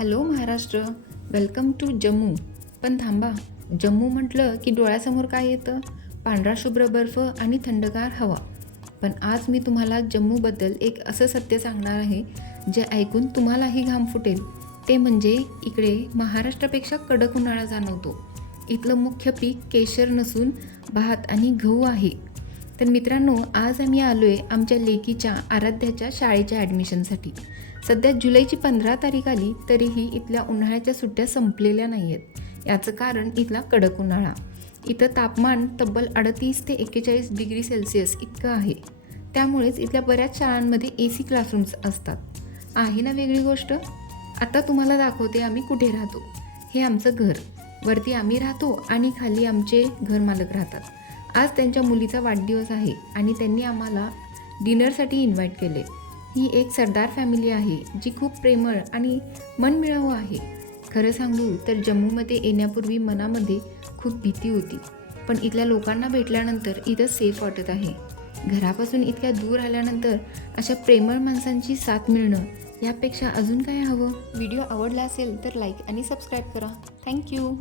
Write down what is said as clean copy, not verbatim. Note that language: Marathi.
Hello Maharashtra, welcome to Jammu. पण थांबा, जम्मू म्हटलं की डोळ्यासमोर काय येतं? पांढरा शुभ्र बर्फ आणि थंडगार हवा. पण आज मी तुम्हाला जम्मूबद्दल एक असं सत्य सांगणार आहे जे ऐकून तुम्हालाही घाम फुटेल. ते म्हणजे इकडे महाराष्ट्रापेक्षा कडक उन्हाळा जाणवतो. इथलं मुख्य पीक केशर नसून भात आणि गहू आहे. तर मित्रांनो, आज आम्ही आलो आहे आमच्या लेकीच्या आराध्याच्या शाळेच्या ॲडमिशनसाठी. सध्या जुलैची 15 तारीख आली तरीही इथल्या उन्हाळ्याच्या सुट्ट्या संपलेल्या नाही आहेत. याचं कारण इथला कडक उन्हाळा. इथं तापमान तब्बल 38 ते 41 डिग्री सेल्सिअस इतकं आहे. त्यामुळेच इथल्या बऱ्याच शाळांमध्ये AC क्लासरूम्स असतात. आहे ना वेगळी गोष्ट? आता तुम्हाला दाखवते आम्ही कुठे राहतो. हे आमचं घर. वरती आम्ही राहतो आणि खाली आमचे घरमालक राहतात. आज त्यांच्या मुलीचा वाढदिवस आहे आणि त्यांनी आम्हाला डिनरसाठी इन्व्हाइट केले. ही एक सरदार फॅमिली आहे जी खूप प्रेमळ आणि मनमिळावू आहे. खरं सांगू तर जम्मूमध्ये येण्यापूर्वी मनामध्ये खूप भीती होती, पण इथल्या लोकांना भेटल्यानंतर इथं सेफ वाटत आहे. घरापासून इतक्या दूर आल्यानंतर अशा प्रेमळ माणसांची साथ मिळणं यापेक्षा अजून काय हवं? व्हिडिओ आवडला असेल तर लाईक आणि सबस्क्राईब करा. थँक्यू.